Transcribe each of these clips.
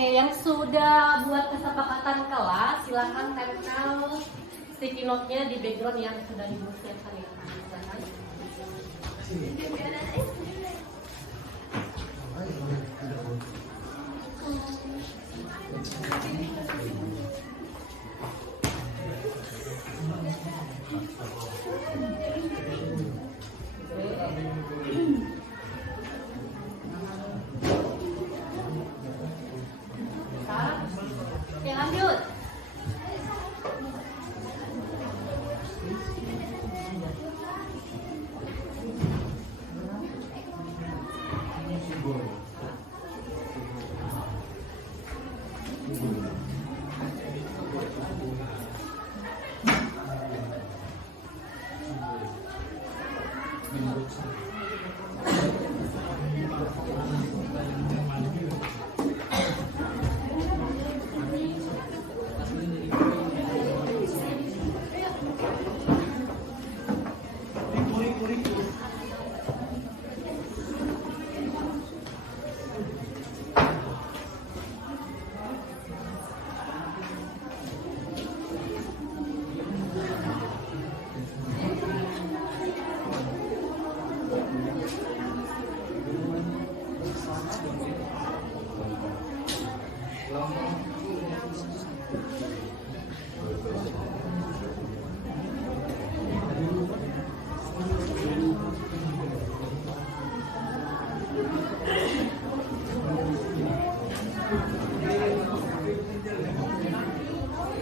Oke, yang sudah buat kesepakatan kelas, silakan tempel sticky note-nya di background yang sudah dipersiapkan ya. Silakan. Oke, lanjut.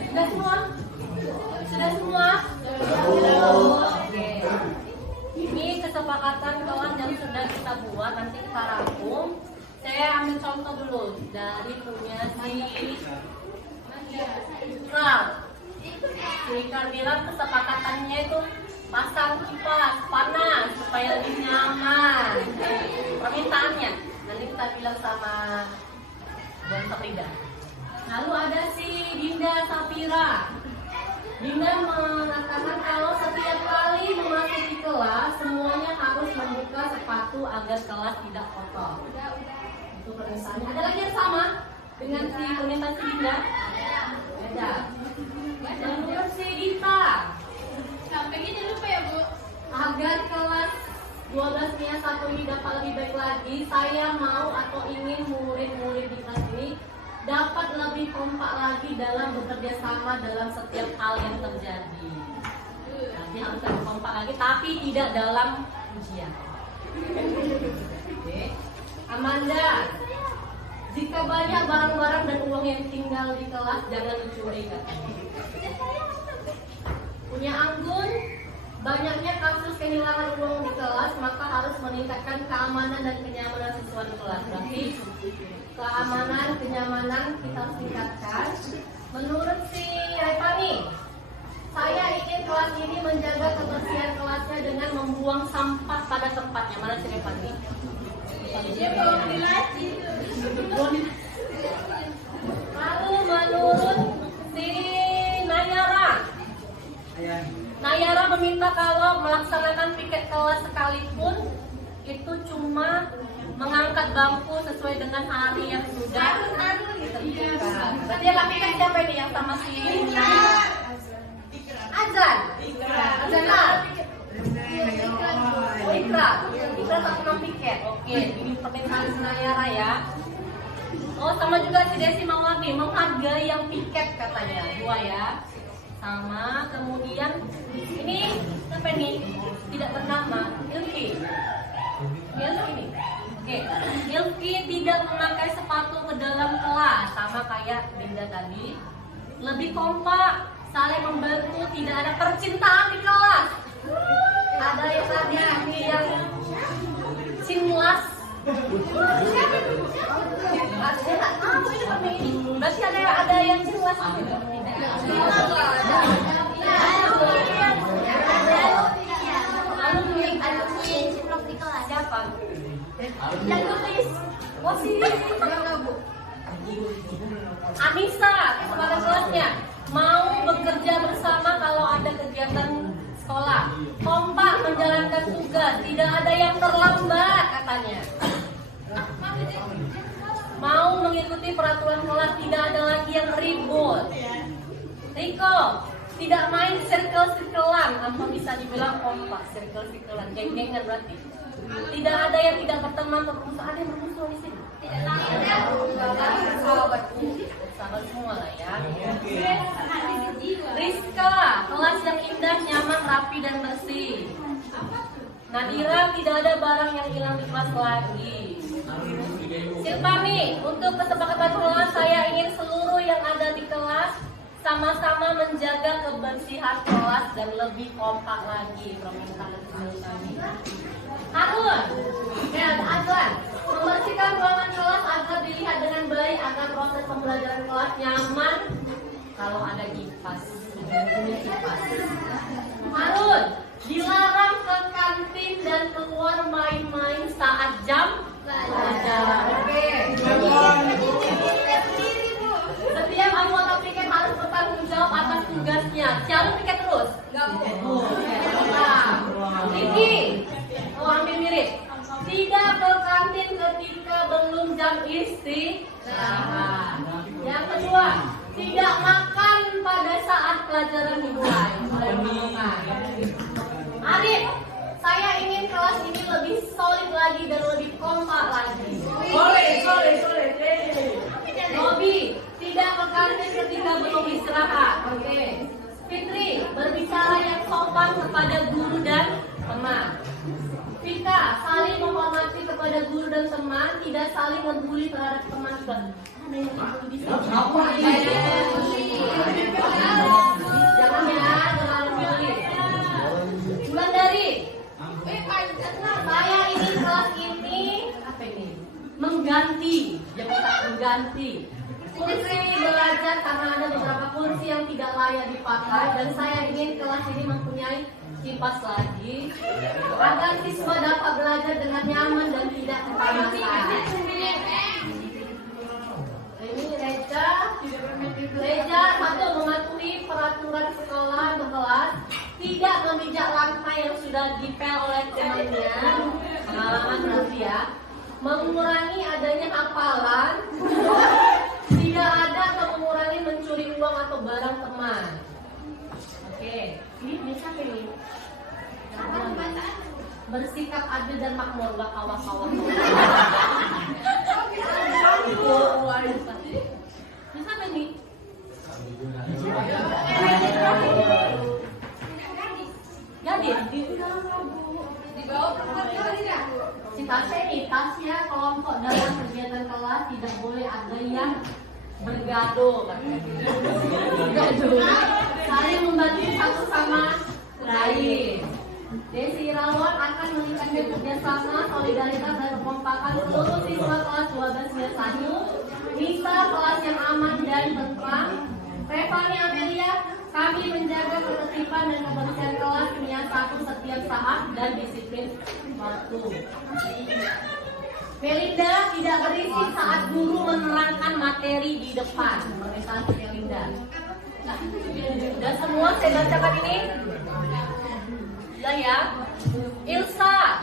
Sudah semua? Sudah semua? Oke. Ini kesepakatan kawan yang sudah kita buat, nanti kita rangkum. Saya ambil contoh dulu dari punya si Ikral. Si Ikral bilang kesepakatannya itu pasang kipas panas supaya lebih nyaman. Permintaannya nanti kita bilang sama Bang Saprida. Lalu ada si Dinda Safira. Dinda mengatakan kalau setiap kali memasuki kelas semuanya harus membuka sepatu agar kelas tidak kotor. Itu permintaannya. Ada lagi yang sama dengan si permintaan si Dinda? Ada. Lalu si Dita. Sampai gini lupa ya Bu. Agar kelas 12-nya satu ini dapat lebih baik lagi, saya mau atau ingin murid-murid di kelas ini dapat lebih kompak lagi dalam bekerja sama dalam setiap hal yang terjadi. Nanti harus lebih kompak lagi, tapi tidak dalam ujian. Oke. Amanda, jika banyak barang-barang dan uang yang tinggal di kelas, jangan dicuri katanya. Punya Anggun, banyaknya kasus kehilangan uang di kelas, maka harus meningkatkan keamanan dan kenyamanan siswa di kelas. Berarti keamanan, kenyamanan kita harus tingkatkan. Menurut si Repani, saya ingin kelas ini menjaga kebersihan kelasnya dengan membuang sampah pada tempatnya. Mana si Repani? Dia bawa di laci. Lalu menurut si Nayara meminta kalau melaksanakan piket kelas sekalipun itu cuma mengangkat bangku sesuai dengan hari yang sudah ditentukan. Berarti yang piket siapa ini yang sama si Azan? Azan lah. Oh Ikra tak pernah piket. Oke, ini permintaan Nayara ya. Oh sama juga si Desi Maulati menghargai yang piket katanya 2 ya. Sama, kemudian ini apa ini? Tidak bernama, Ilki. Ilki. Oke, Ilki tidak memakai sepatu ke dalam kelas, sama kayak Dinda tadi. Lebih kompak, saling membantu, tidak ada percintaan di kelas. Ada yang tadi yang cinlas. Saya tak tahu ini apa ini. Berarti ada yang cinlas. Siapa? Yang tulis. Oh sih. Anissa, kepada kelasnya mau bekerja bersama kalau ada kegiatan sekolah. Kompak menjalankan tugas, tidak ada yang terlambat katanya. Mau mengikuti mengikuti peraturan kelas, tidak ada lagi yang ribut. Riko, tidak main circle-circlean, apa bisa dibilang kompak, circle-circlean, geng-gengan berarti. Tidak ada yang tidak berteman atau bermusuh, ada yang bermusuh di sini. Tidak ada. Sahabat semua lah ya. Rizka, kelas yang indah, nyaman, rapi dan bersih. Nadira, tidak ada barang yang hilang di kelas lagi. Silvani, untuk kesepakatan kelas, saya ingin seluruh yang ada di kelas sama-sama menjaga kebersihan kelas dan lebih kompak lagi. Permintaan kami. Harun, dan Adlan, membersihkan ruangan kelas agar dilihat dengan baik, agar proses pembelajaran kelas nyaman. Kalau ada kipas, Harun, dilarang ke kantin dan keluar main-main saat jam pelajaran. Oke. Setiap anggota piket harus bertanggung jawab atas tugasnya. Jangan piket terus. Riki, hampir mirip. Tidak ke kantin ketika belum jam istirahat. Yang kedua, tidak makan pada saat pelajaran dimulai. Arif, saya ingin kelas ini lebih solid lagi dan lebih kompak lagi. Solid. Robi, tidak ke kantin ketika belum istirahat. Oke. Fitri, berbicara yang sopan kepada guru dan teman. Vika, saling menghormati kepada guru dan teman, tidak saling membuli terhadap teman juga. Ada yang membuli di sini. Jangan ya, jangan membuli. Bulan dari, saya ingin kelas ini apa ini? Mengganti, kursi belajar karena ada beberapa kursi yang tidak layak dipakai dan saya ingin kelas ini mempunyai kipas lagi agar siswa dapat belajar dengan nyaman dan tidak kepanasan. Ini Reja satu, mematuhi peraturan sekolah untuk kelas, tidak memijak lantai yang sudah dipel oleh temannya, pengalaman berarti ya, mengurangi adanya hafalan, tidak ada atau mengurangi mencuri uang atau barang teman. Oke, ini bisa ini. Bersikap adil dan makmur, gak kawan-kawan. Bisa ini. Jadi di bawah perempuan tidak. Citasnya ini tasnya kelompok dalam kegiatan kelas tidak boleh ada yang bergaduh. Saling membantu satu sama lain. Desi Irawan akan meningkatkan kerjasama, solidaritas dan kekompakan seluruh siswa kelas 1291. Nisa, kelas yang aman dan tentram. Revani Amelia, kami menjaga ketertiban dan kebersihan kelas dunia satu setiap saat dan disiplin waktu. Melinda, tidak berisik saat guru menerangkan materi di depan. Permintaan Melinda. Dan semua saya bacakan ini. Ya. Ilsa,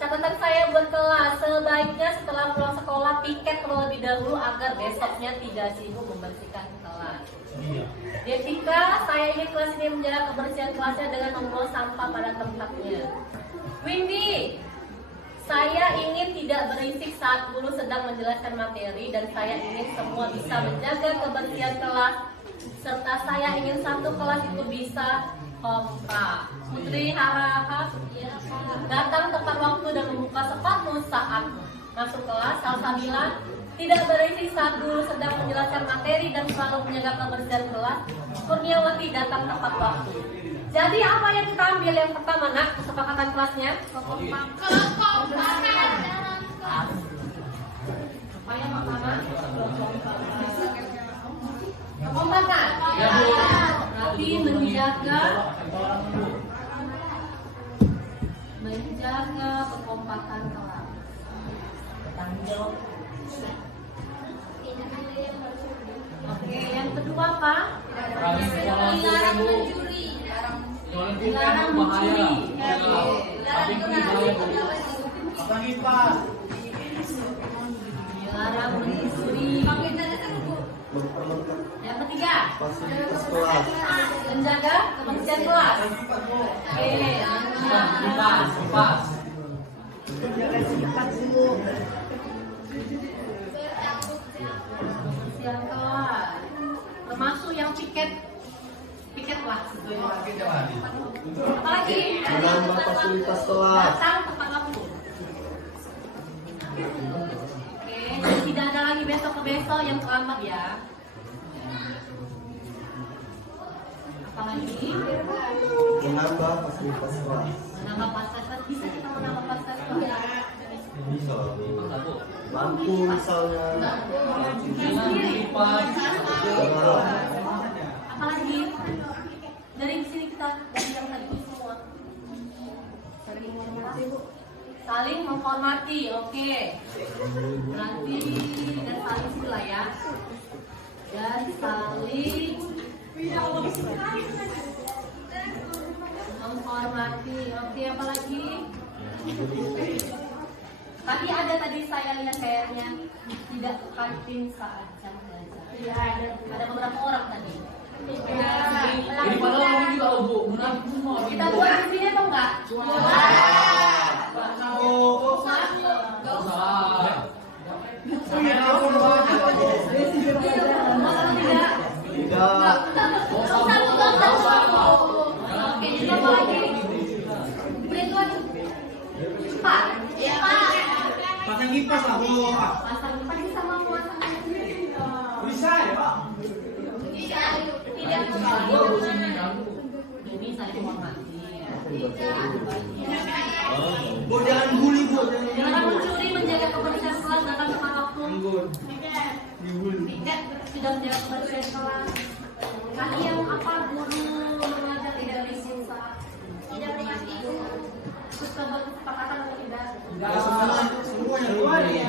catatan saya buat kelas, sebaiknya setelah pulang sekolah piket terlebih dahulu agar besoknya tidak sibuk membersihkan kelas. Jessica, saya ingin kelas ini menjaga kebersihan kelasnya dengan membawa sampah pada tempatnya. Windy, saya ingin tidak berisik saat guru sedang menjelaskan materi dan saya ingin semua bisa menjaga kebersihan kelas serta saya ingin satu kelas itu bisa kompak. Putri Harahap, datang tepat waktu dan membuka sepatu saat masuk kelas. Salsabila, tidak berisik saat guru sedang menjelaskan materi dan selalu menjaga kebersihan kelas. Kurniawati, datang tepat waktu. Jadi apa yang kita ambil yang pertama, nak? Kesepakatan kelasnya? Kekompakan. Apa yang pertama? Kekompakan. Berarti menjaga kekompakan kelas. Tanggung jawab. Oke, yang kedua apa? Dilarang mencuri. Dilarang mencuri. Dilarang berisik. Yang ketiga, Fasilitas kelas. menjaga kebersihan kelas. Oke, yang keenam, kebersihan kelas. Termasuk yang piket kelas. Apalagi Menambah fasilitas kelas. datang tepat waktu. Oke, jadi tidak ada lagi besok ke besok yang terlambat ya. Apalagi Menambah fasilitas kelas. menambah fasilitas, bisa kita menambah fasilitas kelas. Bisa. Lampu misalnya. Apalagi dari sini kita dari yang tadi semua saling menghormati, oke. Berarti dan saling sila ya, dan saling menghormati, oke. Apalagi tadi ada saya lihat kayaknya tidak kantin saat jam belajar. Iya, ada beberapa orang tadi. Ini padahal juga Bu, Kita buat di sini atau enggak? Tidak. Oke, jadi apa lagi? Berituan cepat. Pasang kipas lah, Bu. Pasang kipas bisa memuaskan sendiri. Bisa ya, Pak? Tidak. Ini saling menghormati. Bu, jangan bully, Bu. Jangan mencuri, menjaga kebersihan kelas, datang tepat waktu. Sudah menjaga kebersihan kelas. Kali yang apa guru mengajar tidak berisik saat tidak berisik. Terus kesepakatan atau tidak? Semua yang keluar ya.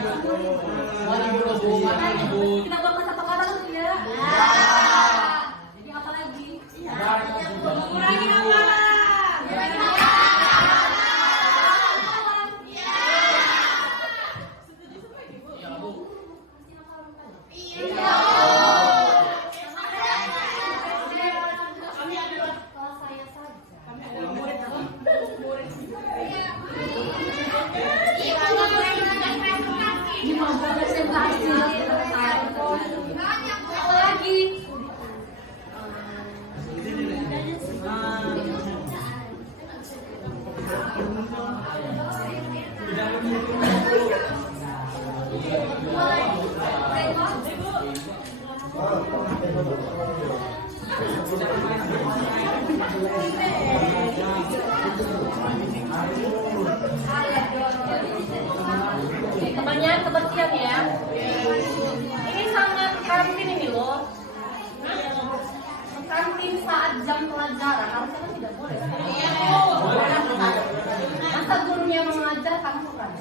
Kita buat kesepakatan atau tidak? Jadi apa lagi? Kurangi amalan. Apa lagi? Kebanyakan kebersihan ya. Ini sangat kantin ini loh. Kantin saat jam pelajaran harusnya kan tidak boleh. Masa gurunya mengajar kamu kan?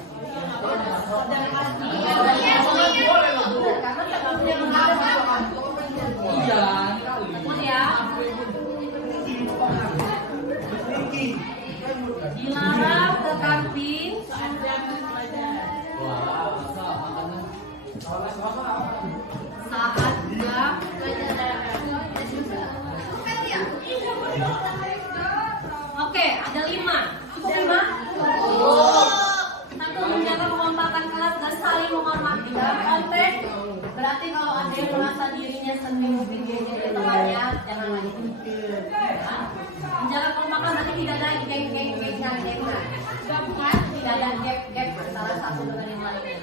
Karena gurunya mengajar kamu. Betul ya. Dilarang ke kantin saat jam Oke, ada 5. Cukup 5? Satu, menjaga kekompakan kelas dan saling menghormati. Dalam konteks, berarti kalau ada yang merasa dirinya sendiri mungkin dia temannya, jangan lagi. Menjaga kekompakan berarti tidak ada geng-gengan. Tidak ada gap antara satu dengan yang lainnya.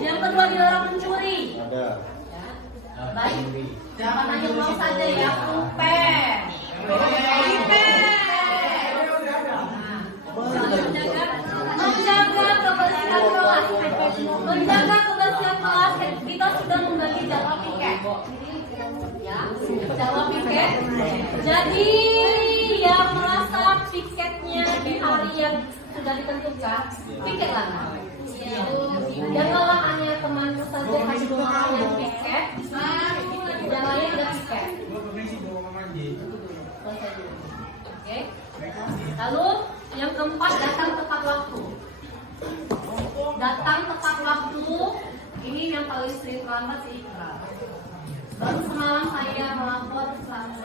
Yang kedua, dilarang mencuri. Ada. Baik, jangan hanya mau saja ya, pulpen. Menjaga kebersihan kelas. Menjaga kebersihan kelas. Kita sudah membagi jadwal piket. Ya, jadwal piket. Jadi yang merasa piketnya di hari yang sudah ditentukan, piketlah. Janganlah hanya temanku saja hanya 2 orang yang piket, yang lain tidak piket. Oke. Lalu yang keempat, datang tepat waktu. Datang tepat waktu. Ini ini yang paling sering terlambat si Ikra. Baru semalam saya melapor sama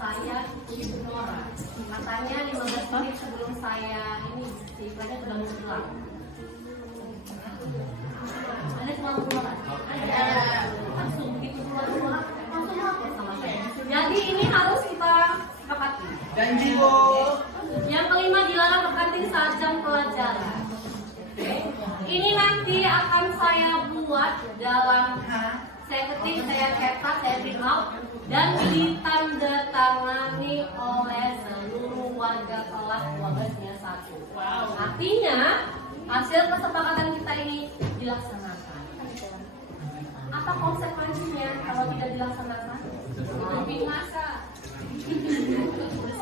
saya Ibu Nora. Katanya 15 menit sebelum saya ini si Ikranya sudah mau pulang. Ada cuma pulang. Ada langsung begitu pulang langsung lapor sama saya. Jadi ini harus kita sepakati. Janji, Bu. Yang kelima, dilarang ke kantin saat jam pelajaran. Ini nanti akan saya buat dalam saya ketik, saya cetak, saya print out dan ditandatangani oleh seluruh warga kelas 12-nya 1. Artinya hasil kesepakatan kita ini dilaksanakan. Apa konsekuensinya kalau tidak dilaksanakan? Lebih masa.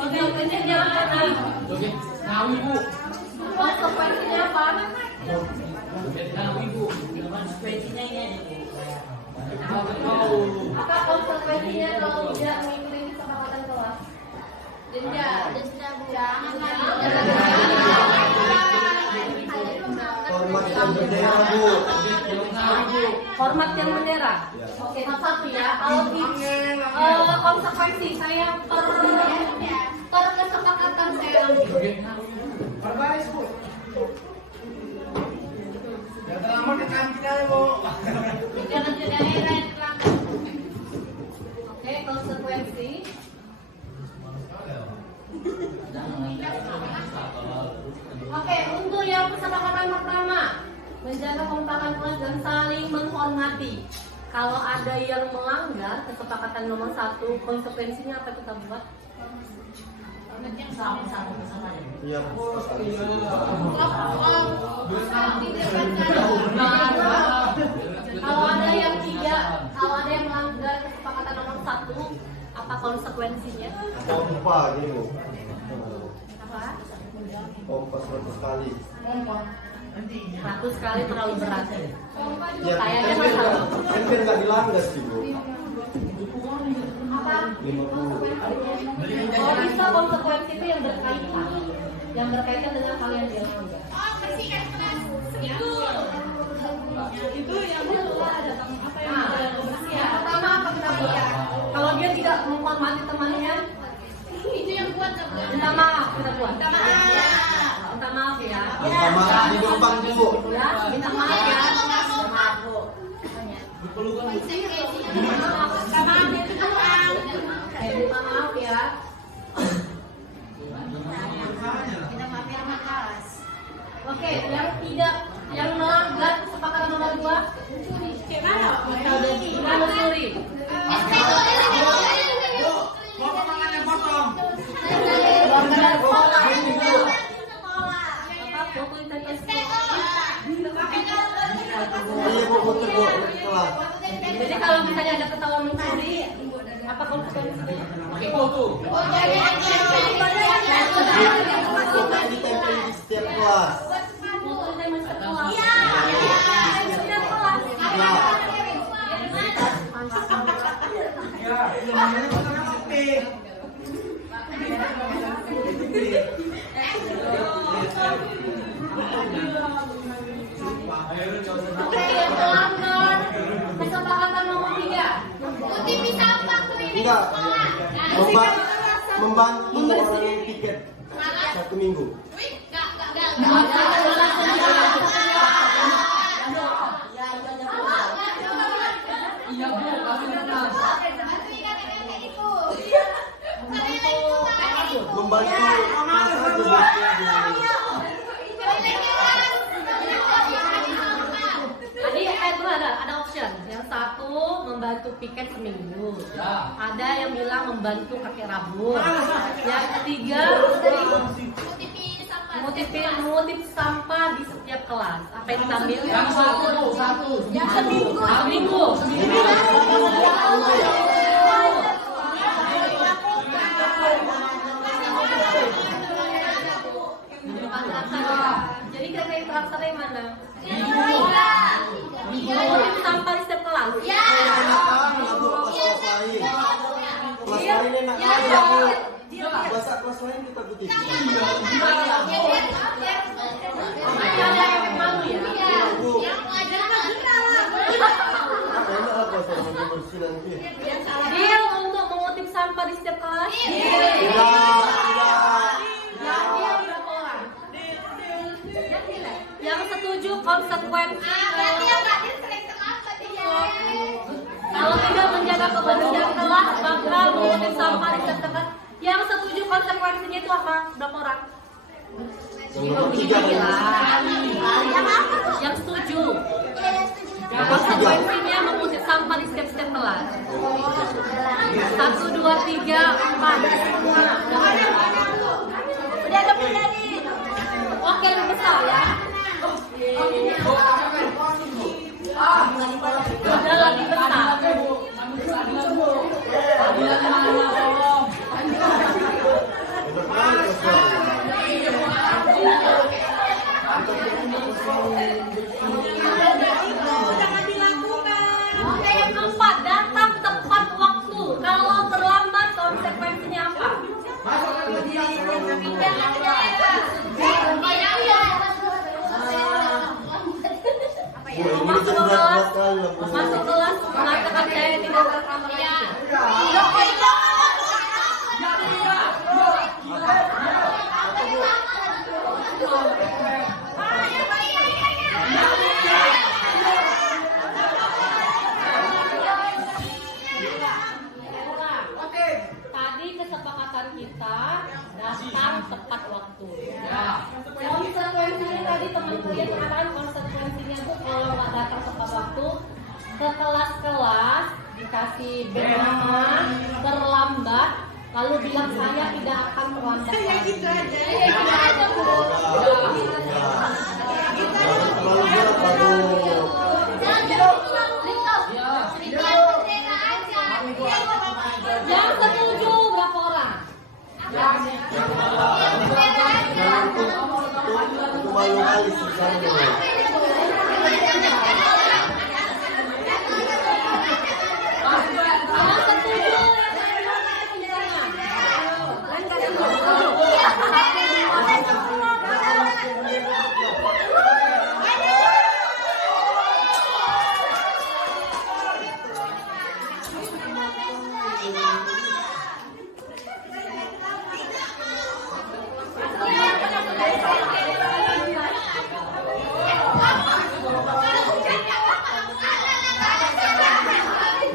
Oke, jangan pernah. Oke, ngawi Bu. Konsekuensinya apa? Ngawi Bu. Konsekuensinya ini aja Bu. Apa konsekuensinya kalau tidak mengikuti kesepakatan kelas? Denda Bu. Hormatkan bendera, Bu. Hormatkan bendera. Oke, nomor 1 ya. Kalau konsekuensi saya kesepakatan saya ambil. Berbaris, Bu. Jangan terlambat ke kantin aja, Bu. Jangan ke daerah yang terlambat. Oke, konsekuensi. Oke, untuk yang kesepakatan pertama, menjaga kekompakan kelas dan saling menghormati. Kalau ada yang melanggar kesepakatan nomor 1, konsekuensinya apa kita buat? Iya, Bu. Kalau ada yang tidak, kalau ada yang melanggar kesepakatan nomor 1, apa konsekuensinya? Pompa gini, Bu. Apa? Pompa 100 kali. 100 kali terlalu berat. Ya, Kayaknya masalah. kan nggak dilanggar sih, Bu. Apa? 50. Oh, bisa konsekuensi itu yang berkaitan dengan kalian yang melanggar. Itu yang kedua datang apa yang Yang pertama apa kita buat? Kalau dia tidak menghormati temannya, itu yang buat minta maaf kita buat. Minta maaf. Minta maaf ya. Minta maaf di depan, Bu. Ya, minta maaf ya. Minta maaf itu doang. Minta maaf ya. Oke, yang tidak, yang melanggar kesepakatan nomor 2, mencuri. Mau potongannya potong. Melanggar sekolah. Apa? Foto identitas. Iya, Bu, betul, Bu. Kelas. Jadi kalau misalnya ada ketahuan mencuri, apa konsekuensinya? Pakai foto. Foto ditempel di setiap kelas. Foto identitas sekolah. Ya, namanya potongan kopi. Oke, yang melanggar kesepakatan nomor 3. Enggak. Membantu orang yang tiket 1 minggu. Iya Bu, kasih kertas. Membantu kelas aja, Bu. Tadi itu ada option. Yang satu membantu piket seminggu. Ya. Ada yang bilang membantu kakek rambut. Yang ketiga mengutip sampah di setiap kelas. Apa yang kita ambil? Yang satu Bu, satu. Yang seminggu. Jadi kira-kira transfernya mana? Mengutip sampah di setiap kelas. Kelas lain enak aja, Bu. Kelas lain kita kutip. Makanya ada efek malu ya. Bu. menjaga kebersihan kelas bakal mengutin sampah di setiap tempat. Yang setuju konsekuensinya itu apa? Berapa orang? Yang setuju. Konsekuensinya mengutip sampah di setiap kelas. 1, 2, 3, 4. Udah lebih dari. Oke, lebih besar ya. Udah lebih besar. Oke, yang keempat, datang tepat waktu. Kalau terlambat, konsekuensinya apa? Masuk kelas, mengatakan saya tidak terlambat. Tadi kesepakatan kita datang tepat waktu. Konsekuensinya tadi teman kuliah mengatakan konsekuensinya tuh kalau nggak datang tepat waktu ke kelas-kelas dikasih bernama terlambat, lalu bilang saya tidak akan terlambat. Saya gitu aja. Yang setuju berapa orang?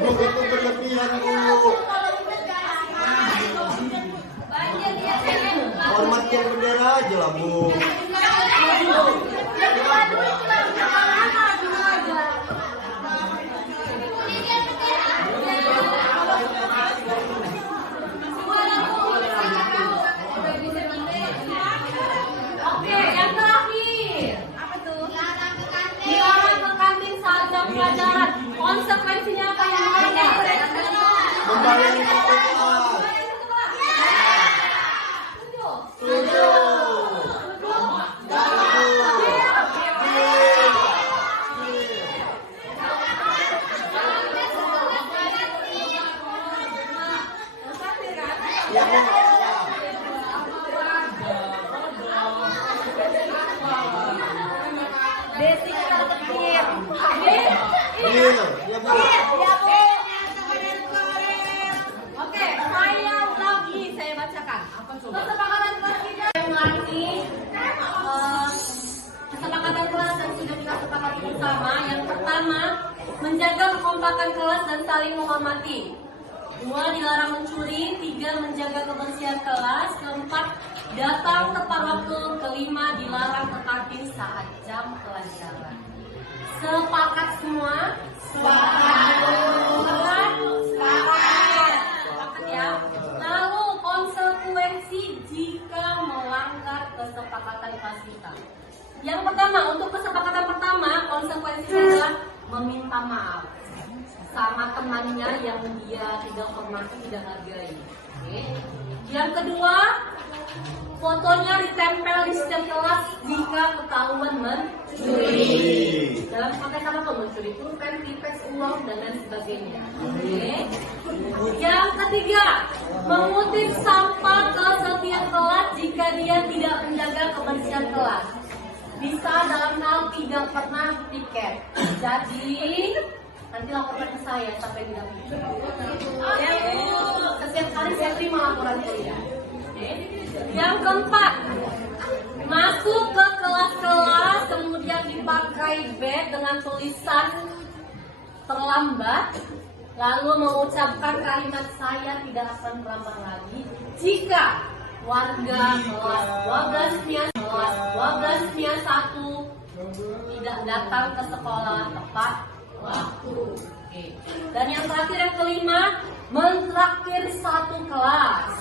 Itu berlebihan Bu. Hormatkan bendera aja lah Bu. Oke, yang terakhir. Apa tuh? Dilarang ke kantin saat jam pelajaran. Konsekuensinya apa yang Kembali ke kelas. Setuju. Ya, Bu. Desi kita terakhir. Ya, Bu. Oke, saya lagi saya bacakan. Kesepakatan kelas kita yang lagi kesepakatan kelas dan sudah kita sepakati bersama. Yang pertama, menjaga kekompakan kelas dan saling menghormati. 2, dilarang mencuri. 3, menjaga kebersihan kelas. 4, datang tepat waktu. 5, dilarang ke kantin saat jam pelajaran. Sepakat semua? Sepakat ya. Lalu konsekuensi jika melanggar kesepakatan kelas kita. Yang pertama, untuk kesepakatan pertama, konsekuensinya adalah meminta maaf sama temannya yang dia tidak hormati, tidak hargai. Oke. Yang kedua, fotonya ditempel di setiap kelas jika ketahuan mencuri. Dalam konteks apa tuh mencuri? Pulpen, pipes, uang dan lain sebagainya. Oke. Yang ketiga, mengutip sampah ke setiap kelas jika dia tidak menjaga kebersihan kelas. Bisa dalam hal tidak pernah tiket. Jadi nanti laporkan ke saya sampai tidak tiket. Ya, setiap kali saya terima laporan kuliah. Yang keempat, masuk ke kelas-kelas kemudian dipakai bag dengan tulisan terlambat lalu mengucapkan kalimat saya tidak akan merambah lagi jika warga kelas 12-nya 1 tidak datang ke sekolah tepat waktu. Oke. Dan yang terakhir yang kelima, mentraktir satu kelas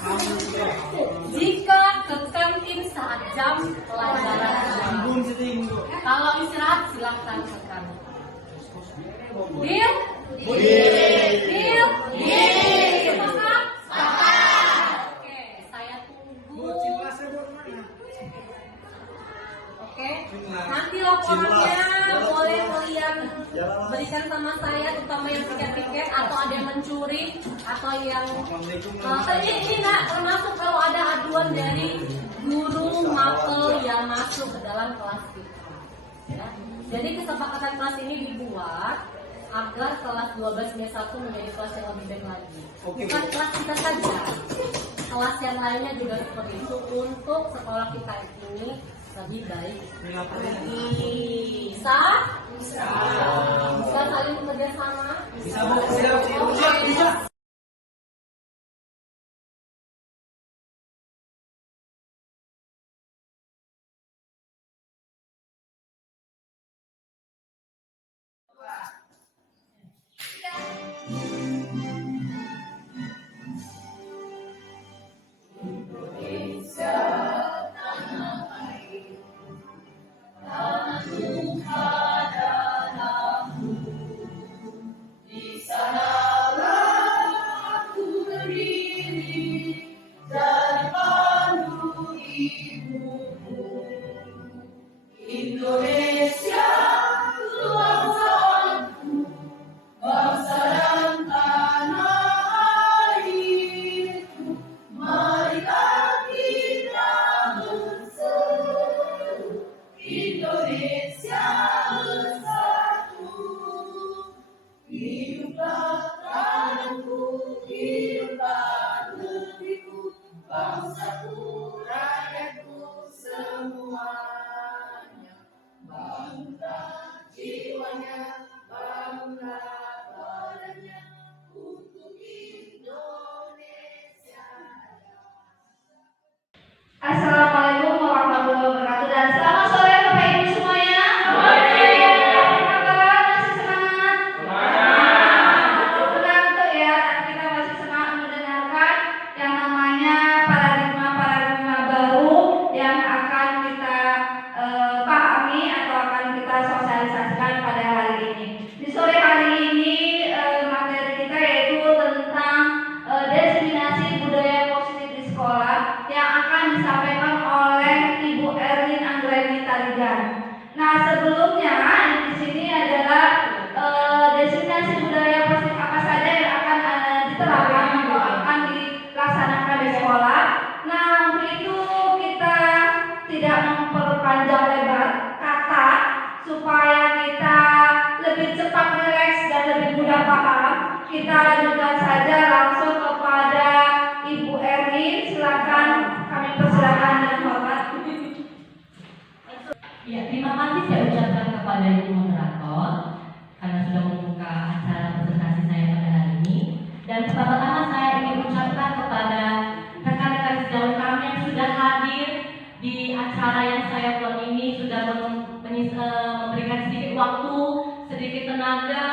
jika ke kantin saat jam pelajaran. Kalau istirahat silahkan ke kantin. Deal? Deal? Sepakat? Oke, saya tunggu. Oke, nanti laporannya boleh kalian berikan sama saya, terutama yang tiket-tiket atau ada yang mencuri atau yang ini nggak termasuk kalau ada aduan dari guru mapel yang masuk ke dalam kelas kita. Ya. Jadi kesepakatan kelas ini dibuat agar kelas 12-nya 1 menjadi kelas yang lebih baik lagi. Bukan kelas kita saja, kelas yang lainnya juga seperti itu untuk sekolah kita ini lebih baik. Bisa? Bisa. Bisa saling bekerja sama? Bisa. Assalamualaikum warahmatullahi wabarakatuh dan selamat sore Bapak Ibu semuanya. Apa kabar? Masih semangat? Tenang tuh ya, kita masih semangat mendengarkan yang namanya paradigma baru yang akan kita pahami atau akan kita sosialisasikan pada hari ini. Di sore hari ini materi kita yaitu tentang destinasi budaya positif di sekolah yang akan disampaikan oleh Ibu Erlin Anggreni Tarigan. Nah, sebelumnya di sini adalah destinasi budaya positif apa saja yang akan diterapkan atau akan dilaksanakan di sekolah. Nah, untuk itu kita tidak memperpanjang lebar kata supaya kita lebih cepat rileks dan lebih mudah paham. Kita lanjutkan saja langsung kepada Ibu Erlin. Silakan, kami persilakan dan hormat. Ya, terima kasih saya ucapkan kepada Ibu Moderator karena sudah membuka acara presentasi saya pada hari ini. Dan pertama-tama saya ingin ucapkan kepada rekan-rekan sejauh kami yang sudah hadir di acara yang saya buat ini, sudah memberikan sedikit waktu, sedikit tenaga,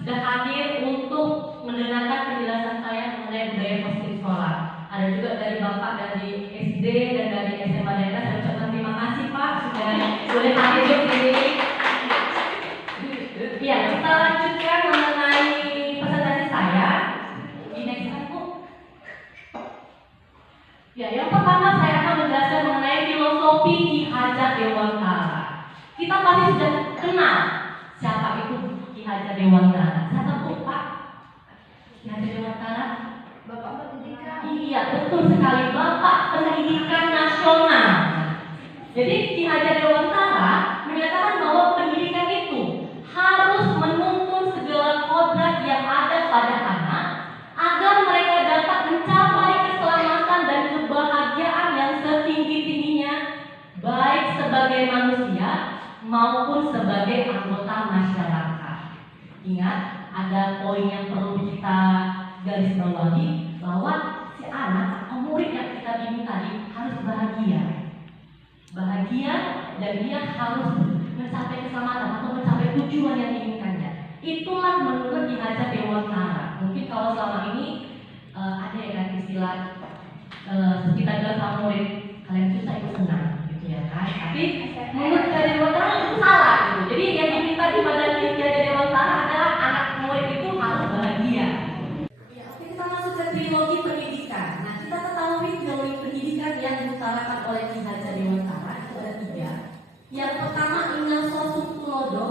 sudah hadir untuk mendengarkan penjelasan saya mengenai budaya positif sekolah. Ada juga dari Bapak dari SD dan dari SMA daerah. Saya ucapkan terima kasih Pak sudah boleh hadir di sini. Ya, kita lanjutkan mengenai presentasi saya. Di next slide, Bu. Ya, yang pertama saya akan menjelaskan mengenai filosofi Ki Hajar Dewantara. Kita pasti sudah kenal siapa itu Ki Hajar Dewantara. Siapa Bu, Pak? Ki Hajar Dewantara? Bapak pendidikan. Iya, betul sekali, Bapak Pendidikan Nasional. Jadi Ki Hajar Dewantara menyatakan bahwa pendidikan itu harus menuntun segala kodrat yang ada pada anak agar mereka dapat mencapai keselamatan dan kebahagiaan yang setinggi-tingginya, baik sebagai manusia maupun sebagai anggota masyarakat. Ingat, ada poin yang perlu kita garis bawahi bahwa si anak atau murid yang kita bimbing tadi harus bahagia. Bahagia dan dia harus mencapai keselamatan atau mencapai tujuan yang diinginkannya. Itulah menurut Ki Hajar Dewantara. Mungkin kalau selama ini ada ya kan istilah kita bilang sama murid, kalian susah itu senang gitu ya kan. Tapi menurut Ki Hajar Dewantara itu salah gitu. Jadi yang diminta di badan Ki Hajar Dewantara adalah anak murid itu harus bahagia. Ya, oke, kita masuk ke trilogi pendidikan. Nah, kita ketahui trilogi pendidikan yang diutarakan oleh Ki Hajar Dewantara itu ada 3. Yang pertama Ingaso Sukulodo,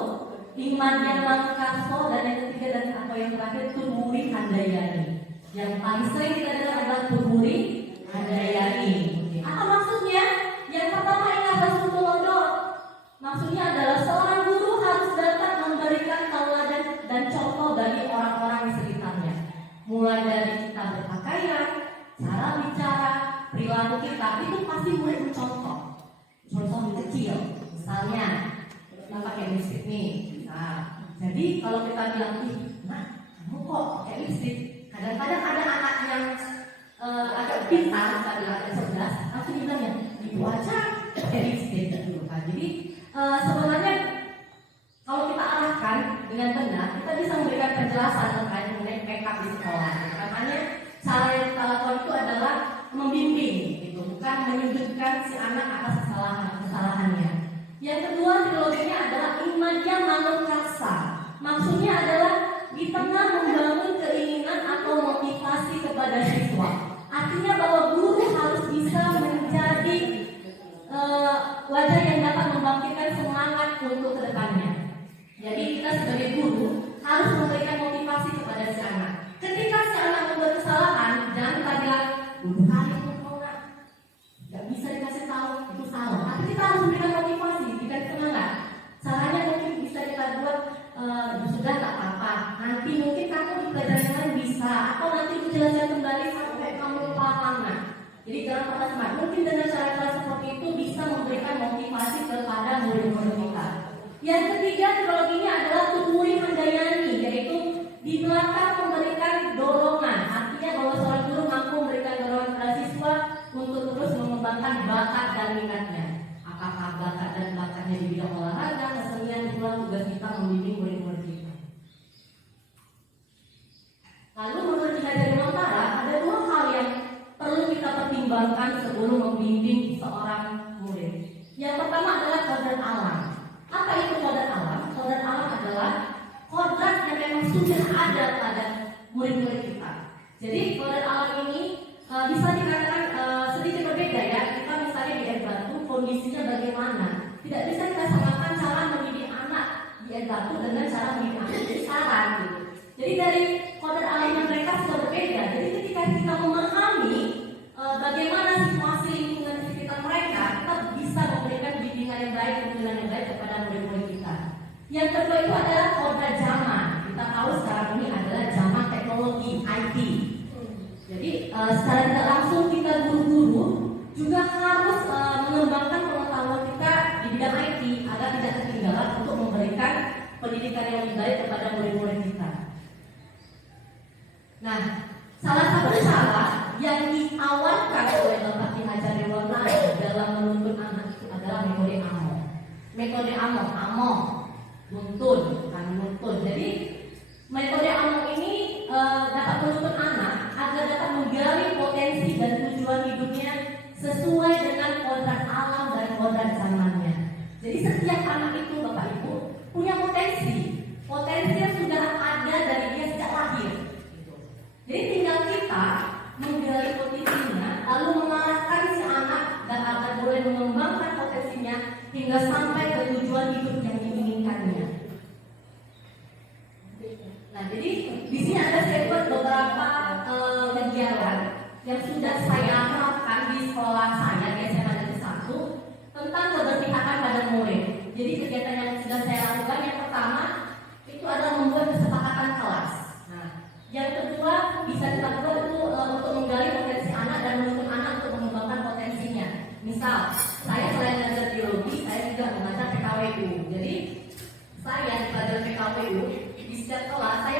Limadyan Langkaso, dan yang ketiga dan atau yang terakhir Tumuri Handayani. Yang paling sering kita dengar adalah Tumuri Handayani. Apa maksudnya? Yang pertama Ingaso Sukulodo, maksudnya adalah seorang guru harus dapat memberikan tauladan dan contoh bagi orang-orang di sekitarnya. Mulai dari kita berpakaian, cara bicara, perilaku kita, itu pasti mulai mencontoh. Contoh kecil, misalnya kita pakai lipstick nih. Nah, jadi kalau kita bilang, nah kamu kok pakai lipstick? Kadang-kadang ada anak yang agak pintar, agak cerdas, langsung bilang ya, ibu aja pakai lipstick gitu kan. Jadi sebenarnya kalau kita arahkan dengan benar, kita bisa memberikan penjelasan terkait mengenai makeup di sekolah. Makanya cara yang kita lakukan itu adalah membimbing, gitu, bukan menyudutkan si anak atas kesalahannya. Yang kedua triloginya adalah Imadyan Manukasa. Maksudnya adalah di tengah membangun keinginan atau motivasi kepada siswa. Artinya bahwa guru harus bisa menjadi wajah yang dapat membangkitkan semangat untuk kedepannya. Jadi kita sebagai guru harus memberikan motivasi kepada si anak. Ketika si anak membuat kesalahan, jangan kita bilang, guru kali itu nggak bisa dikasih tahu itu salah. Tapi kita harus memberikan motivasi, berikan semangat. Caranya mungkin bisa kita buat sudah tak apa-apa. Nanti mungkin kamu di pelajaran lain bisa, atau nanti menjelaskan kembali sampai kamu paham. Jadi jangan pernah semangat. Mungkin dengan cara-cara seperti itu bisa memberikan motivasi kepada murid-murid kita. Yang ketiga triloginya adalah Tumuri Handayani, yaitu di belakang memberikan dorongan. Artinya bahwa seorang guru mampu memberikan dorongan kepada siswa untuk terus mengembangkan bakat dan minatnya. Apakah bakat dan bakatnya di bidang olahraga, kesenian, itulah tugas kita membimbing murid-murid kita. Lalu menurut Ki Hajar Dewantara ada 2 hal yang perlu kita pertimbangkan sebelum membimbing seorang murid. Yang pertama adalah kodrat alam. Apa itu kodrat alam? Kodrat alam adalah kodrat yang memang sudah ada pada murid-murid kita. Jadi kodrat alam ini bisa dikatakan sedikit berbeda ya. Kita misalnya di air batu, kondisinya bagaimana? Tidak bisa kita samakan cara mendidik anak di air batu dengan cara mendidik anak di saran gitu. Jadi dari kodrat alamnya mereka sudah berbeda. Jadi ketika kita memahami bagaimana situasi lingkungan di sekitar mereka, kita bisa memberikan bimbingan yang baik, bimbingan yang baik kepada murid-murid kita. Yang kedua itu adalah kodrat zaman. Kita tahu sekarang ini adalah zaman teknologi IT. Jadi secara tidak langsung kita guru-guru juga harus mengembangkan pengetahuan kita di bidang IT agar tidak ketinggalan untuk memberikan pendidikan yang lebih baik kepada murid-murid kita. Nah, salah satu cara yang ditawarkan oleh Bapak Ki Hajar Dewantara dalam menuntun anak itu adalah metode AMO. Metode AMO, nuntun, bukan menuntun. Jadi metode AMO ini dapat menuntun anak agar dapat menggali potensi dan tujuan hidupnya sesuai dengan kodrat alam dan kodrat zamannya. Jadi setiap anak itu Bapak Ibu punya potensi yang sudah ada dari dia sejak lahir. Jadi tinggal kita menggali potensinya, lalu mengarahkan si anak dan agar boleh mengembangkan potensinya hingga sampai ke tujuan hidup yang diinginkannya. Nah, jadi di sini ada saya buat beberapa kegiatan yang sudah saya terapkan di sekolah saya di SMA Negeri 1 tentang keberpihakan pada murid. Jadi kegiatan yang sudah saya lakukan yang pertama itu adalah membuat kesepakatan kelas. Nah, yang kedua bisa kita buat itu untuk menggali potensi anak dan menuntun anak untuk mengembangkan potensinya. Misal, saya selain mengajar biologi, saya juga mengajar PKWU. Jadi saya di pelajaran PKWU di setiap kelas saya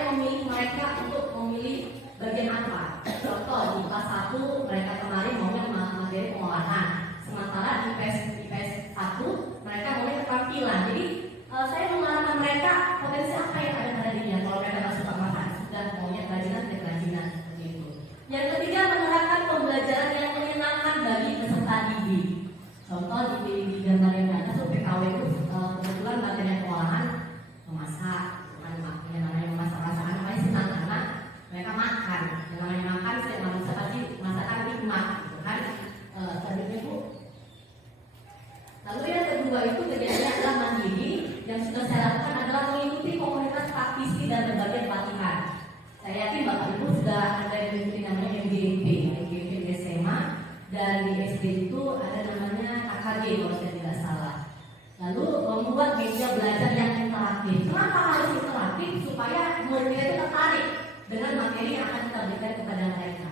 Contoh di gambar yang ada tuh PKW itu kebetulan bagian olahan memasak, yang namanya memasak masakan namanya senang karena mereka makan. Yang namanya makan setiap manusia pasti masakan nikmat, gitu kan? Selanjutnya Bu. Lalu yang kedua itu kegiatannya adalah mandiri. Yang sudah saya lakukan adalah mengikuti komunitas praktisi dan berbagai pelatihan. Saya yakin Bapak Ibu sudah ada yang mengikuti namanya MGP di SMA, dan di SD itu ada namanya KKG kalau saya tidak salah. Lalu membuat media belajar yang interaktif. Kenapa harus interaktif? Supaya murid-murid itu tertarik dengan materi yang akan kita berikan kepada mereka.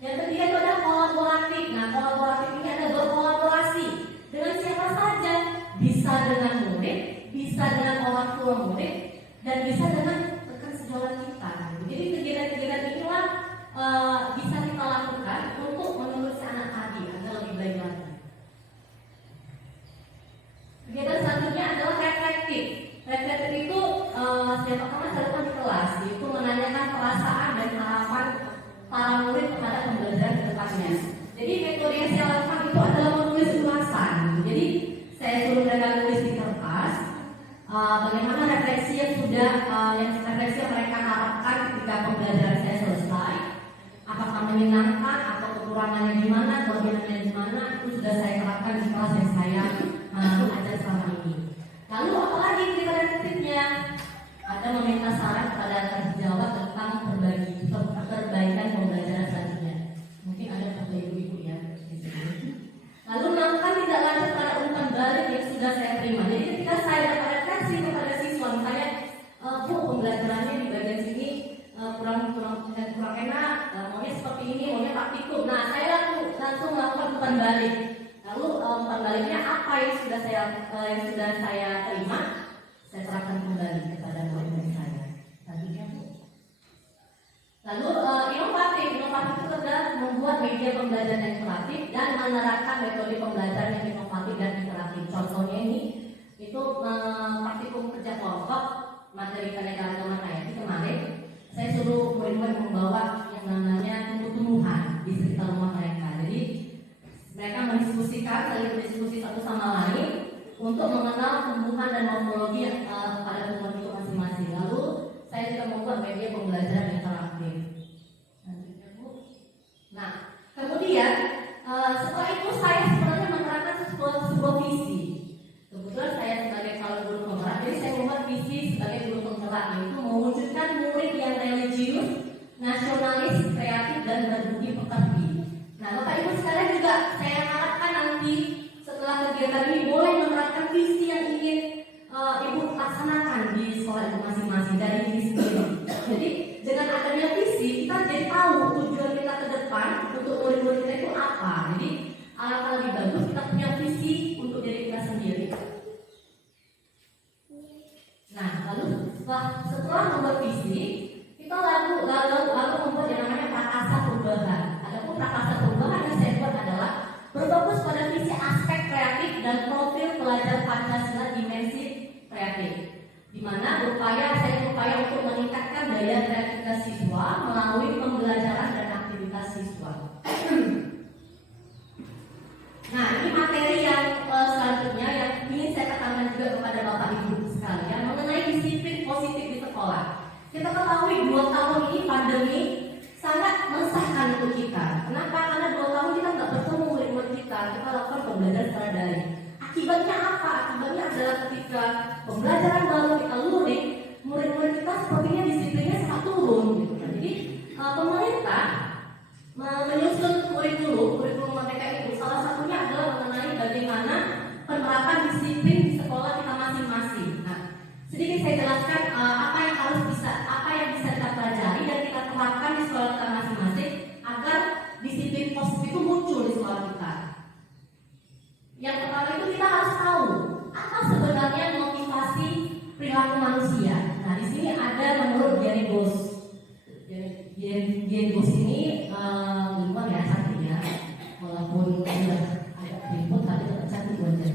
Yang ketiga itu ada kolaboratif. Nah, kolaboratif ini ada berkolaborasi dengan siapa saja. Bisa dengan murid, bisa dengan orang tua murid, dan bisa dengan rekan sejawat kita. Jadi kegiatan-kegiatan inilah bisa kita lakukan untuk menurut si anak tadi agar lebih baik lagi. Kegiatan selanjutnya adalah reflektif. Reflektif itu setiap pertama saya lakukan di kelas, yaitu menanyakan perasaan dan harapan para murid terhadap pembelajaran ke depannya. Jadi metode yang saya lakukan itu adalah menulis ulasan. Jadi saya suruh mereka nulis di kertas bagaimana refleksi yang refleksi yang mereka harapkan ketika pembelajaran saya selesai. Apakah menyenangkan atau kekurangannya di mana, kelebihannya di mana, itu sudah saya terapkan di kelas yang saya ajar selama ini. Lalu apalagi kita refleksifnya? Ada meminta saran kepada sejawat tentang perbaikan pembelajaran selanjutnya. Mungkin ada foto ibu-ibu ya di sini. Lalu melakukan tindak lanjut pada umpan balik yang sudah saya terima. Jadi ketika saya dapat refleksi kepada siswa, misalnya Bu, pembelajarannya di bagian sini kurang enak, maunya seperti ini, maunya praktikum. Nah, saya langsung melakukan umpan balik. Lalu umpan baliknya apa yang sudah saya terima, saya serahkan kembali kepada murid saya. Selanjutnya Bu. Lalu inovatif itu adalah membuat media pembelajaran yang interaktif dan menerapkan metode pembelajaran yang inovatif dan interaktif. Contohnya ini itu praktikum kerja kelompok materi keanekaragaman hayati kemarin. Saya suruh murid-murid membawa yang namanya tumbuh-tumbuhan di sekitar rumah mereka. Jadi mereka saling berdiskusi satu sama lain untuk mengenal tumbuhan dan morfologi pada tumbuhan itu masing-masing. Lalu saya juga membuat media pembelajaran interaktif. Nah, kemudian setelah itu saya sebenarnya menerapkan sebuah visi. Kebetulan saya sebagai calon guru penggerak, jadi saya membuat visi sebagai guru penggerak, yaitu mewujudkan murid yang religius, nasionalis, kreatif, dan berbudi pekerti. Nah, Bapak Ibu sekalian juga saya harapkan nanti setelah kegiatan ini boleh menerapkan visi yang ingin Ibu laksanakan di sekolah Ibu masing-masing dari diri sendiri. Jadi dengan adanya visi kita jadi tahu tujuan kita ke depan untuk murid-murid kita itu apa. Jadi alangkah lebih bagus kita punya visi untuk diri kita sendiri. Nah, lalu setelah membuat visi, kita lalu membuat yang namanya prakasa perubahan. Adapun prakasa perubahan yang saya buat adalah berfokus pada visi aspek kreatif dan profil pelajar Pancasila dimensi kreatif, di mana saya berupaya untuk meningkatkan daya kreativitas siswa melalui pembelajaran dan aktivitas siswa. Nah, ini materi yang selanjutnya yang ingin saya katakan juga kepada Bapak Ibu sekalian mengenai disiplin positif di sekolah. Kita ketahui 2 tahun ini pandemi sangat mensahkan untuk kita. Kenapa? Karena 2 tahun kita nggak bertemu murid-murid kita lakukan pembelajaran secara daring. Akibatnya apa? Akibatnya adalah ketika pembelajaran baru kita luring, murid-murid kita sepertinya disiplinnya sangat turun. Gitu. Jadi pemerintah menyusun kurikulum mereka itu salah satunya adalah mengenai bagaimana penerapan disiplin di sekolah kita masing-masing. Nah, sedikit saya jelaskan apa yang bisa kita pelajari dan kita terapkan di sekolah kita masing-masing agar disiplin positif itu muncul di sekolah kita. Yang pertama itu kita harus tahu apa sebenarnya motivasi perilaku manusia. Nah, di sini ada menurut Gary Bos. Gary Bos ini lupa ya cantiknya, walaupun sudah agak ribut tapi tetap cantik wajah.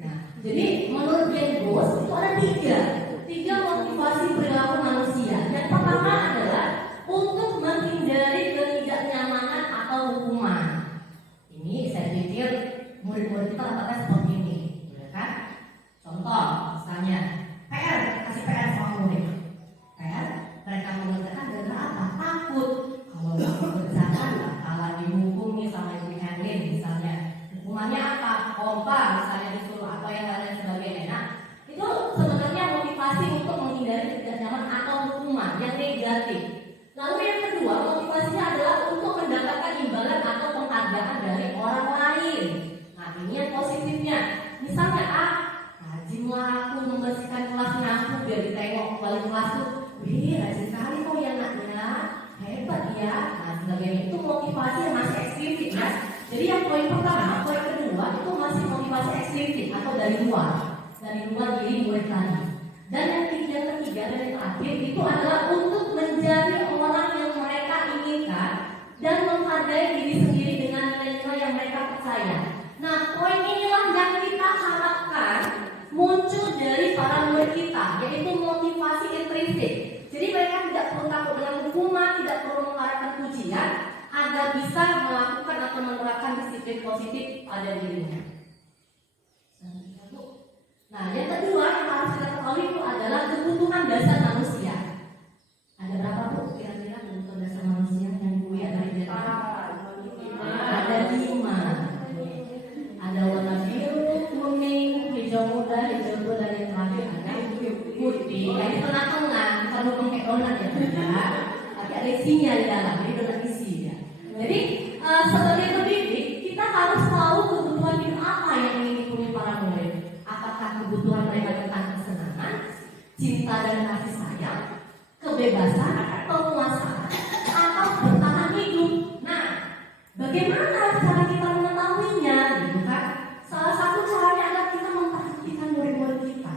Nah, jadi menurut Gary Bos itu ada tiga motivasi perilaku manusia. Yang pertama adalah untuk menghindari ketidaknyamanan atau hukuman. Ini rata-rata seperti ini, ya kan? Contoh, misalnya PR, kasih PR sama murid. PR, mereka mengerjakan dengan apa? Takut. Kalau nggak mengerjakan, bakalan dihukumi sama Ibu Herlin misalnya. Hukumannya apa? Kompa, misalnya disuruh apa yang lain sebagainya. Nah, itu sebenarnya motivasi untuk menghindari ketidaknyaman atau hukuman yang negatif. Lalu yang kedua, motivasinya adalah untuk mendapatkan imbalan atau penghargaan dari orang lain. Nah, ini yang positifnya. Misalnya, rajinlah aku membersihkan kelasnya aku biar ditengok wali kelas tuh, wih rajin sekali kok ya naknya, hebat ya. Nah, sebagainya itu motivasi yang masih eksplisit ya. Jadi yang poin pertama, poin kedua itu masih motivasi eksplisit atau dari luar diri murid tadi. Dan yang ketiga dan yang terakhir itu adalah untuk menjadi orang yang mereka inginkan dan menghargai diri sendiri dengan nilai-nilai yang mereka percaya. Nah, poin inilah yang kita harapkan muncul dari para murid kita, yaitu motivasi intrinsik. Jadi mereka tidak perlu takut dengan hukuman, tidak perlu mengharapkan pujian, agar bisa melakukan atau menerapkan disiplin positif pada dirinya. Nah, yang kedua yang harus kita ketahui itu adalah kebutuhan dasar manusia. Ada berapa Bu kira-kira kebutuhan dasar manusia yang Bu ya dari data? Ada 5. Ada warna biru, kuning, hijau muda, hijau tua, dan yang terakhir ada putih. Ini tengah-tengah, bukan hukum kayak donat ya, tidak. Tapi ada isinya di dalam, jadi donat isi ya. Jadi sebagai pendidik kita harus tahu kebutuhan hidup apa yang ingin dipenuhi para murid. Apakah kebutuhan mereka tentang kesenangan, cinta dan kasih sayang, kebebasan, penguasaan, atau bertahan hidup. Nah, bagaimana cara kita mengetahuinya? Gitu kan? Salah satu caranya adalah kita memperhatikan murid-murid kita.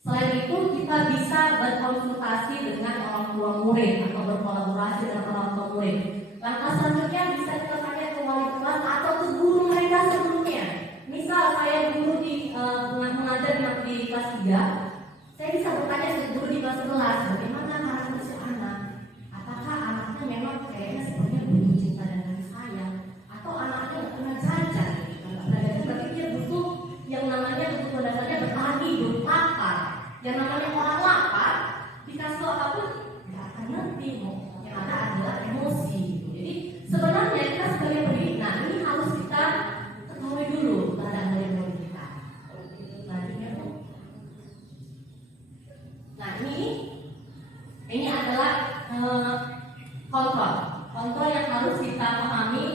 Selain itu, kita bisa berkonsultasi dengan orang tua murid atau berkolaborasi dengan orang tua murid. Langkah selanjutnya bisa kita tanya ke wali kelas atau ke guru mereka sebelumnya. Misal saya guru di mengajar di kelas 3, saya bisa bertanya ke guru di kelas 11, bagaimana karakter si anak? Apakah anaknya memang kayaknya sepertinya butuh cinta dan kasih sayang, atau anaknya nggak pernah jajan? Berarti dia butuh yang namanya kebutuhan dasarnya bertahan hidup, lapar. Yang namanya orang lapar dikasih apapun nggak akan ngerti, yang ada adalah emosi. Jadi sebenarnya kita sebagai pendidik, nah ini harus kita ketahui dulu terhadap murid-murid kita. Nah ini adalah kontrol yang harus kita pahami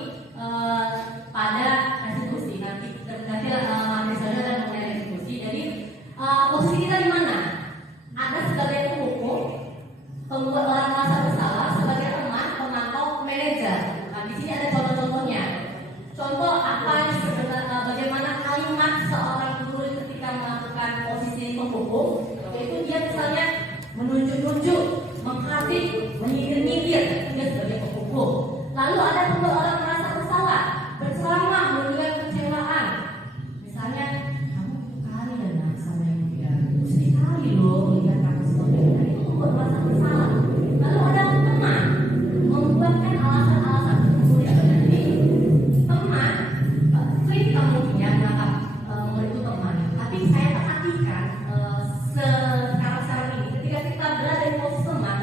pada restitusi. Nanti materialnya dan mengenai restitusi. Jadi posisi kita di mana? Ada sebagai penghukum, pembuat orang merasa bersalah, sebagai teman, pemantau, manajer. Nah di sini ada contoh-contohnya. Contoh apa yang sebenarnya bagaimana kalimat seorang guru ketika melakukan posisi penghukum, yaitu dia misalnya menunjuk-nunjuk, mengkritik, menyindir-nyindir, dia sebagai penghukum. Lalu ada pembuat orang merasa bersalah, berceramah, menunjukkan kecewaan. Misalnya, kamu kali ya nak sama ibu ya, sedih kali loh melihat kamu seperti ini. Itu membuat merasa bersalah. Lalu ada teman membuatkan alasan-alasan tertentu yang jadi teman, sering kita mungkin ya menganggap murid itu teman. Tapi saya perhatikan sekarang ini ketika kita berada di posisi teman,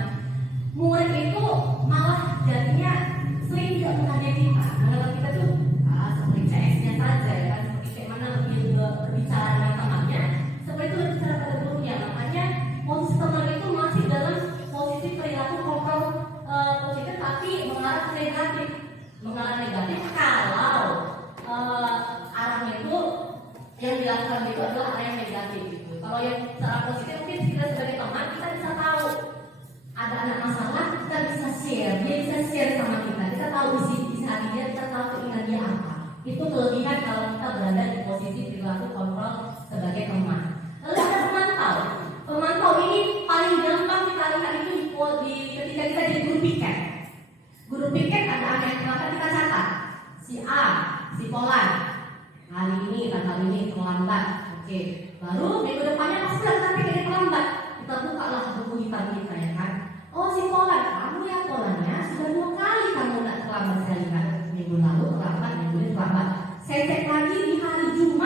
murid itu malah jadinya sering tidak menghargai kita. Menganggap kita tuh seperti CS-nya saja ya kan, seperti kayak mana dia berbicara dengan temannya, seperti itu berbicara pada gurunya. Makanya posisi teman itu masih dalam posisi perilaku kontrol positif tapi mengarah ke negatif. Mengarah negatif kalau arahnya itu yang dilakukan itu adalah arah yang negatif gitu. Kalau yang secara positif mungkin kita sebagai teman kita bisa tahu ada anak masalah, kita bisa share, dia bisa share sama kita tahu isi hati dia, kita tahu keinginan dia apa. Itu kelebihan kalau kita berada di posisi perilaku kontrol sebagai teman. Lalu ada pemantau ini paling gampang kita lihat itu ketika kita jadi guru piket. Guru piket ada anak yang terlambat, kita catat si A, si Polan hari ini tanggal ini terlambat, oke. Baru minggu depannya pas bulan tapi dia terlambat, kita bukalah buku hitam kita ya kan. Oh si Polan, kamu ya Polannya sudah 2 kali kamu tidak terlambat, saya lihat minggu lalu terlambat, minggu ini terlambat. Saya cek lagi di hari Jumat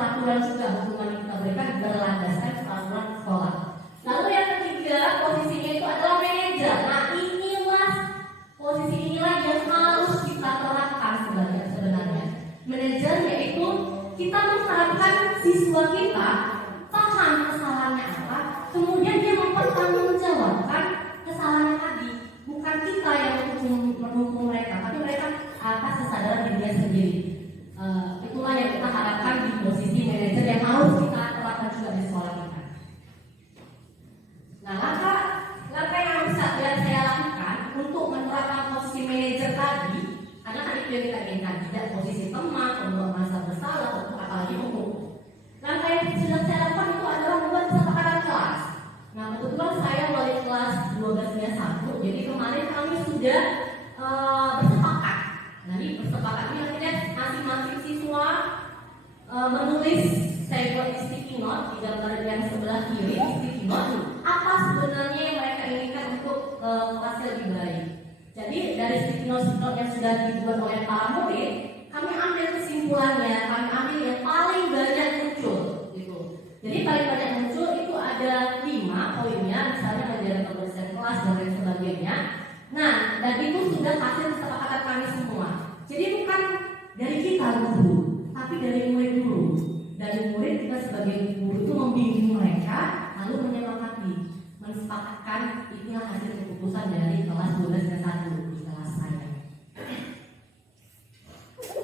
peraturan juga hukuman yang kita berikan berlandaskan peraturan sekolah. Lalu yang ketiga, posisinya itu adalah manajer. Nah, posisi inilah yang harus kita terapkan sebenarnya. Manajer yaitu kita mengharapkan siswa kita paham kesalahannya apa, kemudian dia mempertanggungjawabkan kesalahannya tadi. Bukan kita yang mendukung mereka, tapi mereka atas kesadaran dirinya sendiri. Itulah yang kita harapkan di posisi manajer yang harus kita terapkan juga di sekolah kita. Nah, langkah yang bisa saya lakukan untuk menerapkan posisi manajer tadi, karena tadi yang kita inginkan tidak posisi teman, membuat merasa bersalah, atau apalagi hukum. Langkah yang sudah saya lakukan itu adalah membuat kesepakatan kelas. Nah, kebetulan saya wali kelas 12-1, jadi kemarin kami sudah bersepakat. Nah, ini bersepakat ini artinya masing-masing siswa menulis, saya buat di sticky note di gambar yang sebelah kiri sticky note apa sebenarnya yang mereka inginkan untuk hasil lebih baik. Jadi dari sticky note yang sudah dibuat oleh para murid, kami ambil kesimpulannya, kami ambil yang paling banyak muncul gitu. Jadi paling banyak muncul itu ada 5 poinnya, misalnya menjaga kebersihan kelas dan lain sebagainya. Nah, dan itu sudah hasil kesepakatan kami semua. Jadi bukan dari kita guru, tapi dari murid dulu. Dari murid kita sebagai guru itu membimbing mereka, lalu menyepakati, mensepakatkan inilah hasil keputusan dari kelas 12-1 di kelas saya.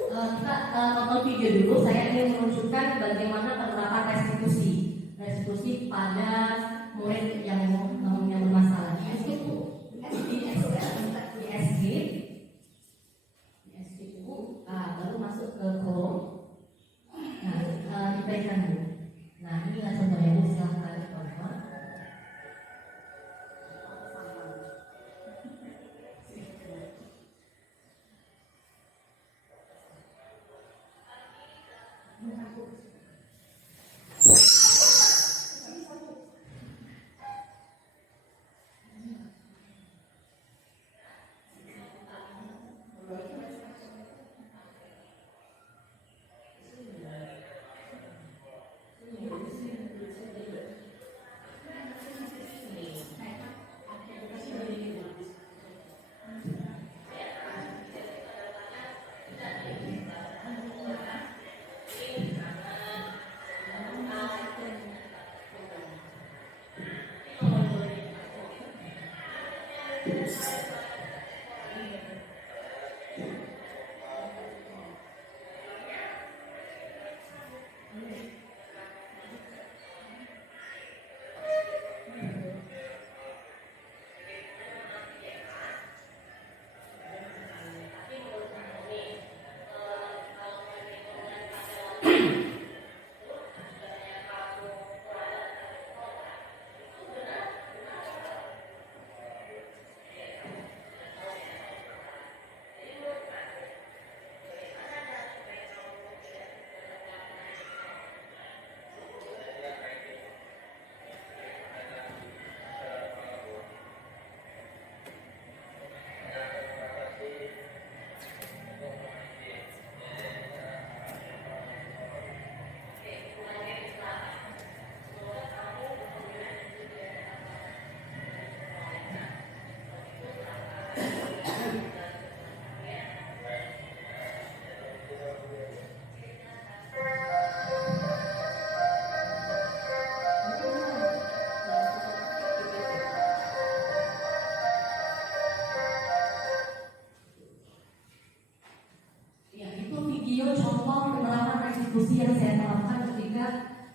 Kita tonton video dulu. Saya ingin menunjukkan bagaimana penerapan restitusi pada murid yang bermasalah. Baru masuk ke kolom. Nah, diberikan dulu. Nah, inilah contohnya Bu, silahkan ditonton. diskusi yang saya terapkan ketika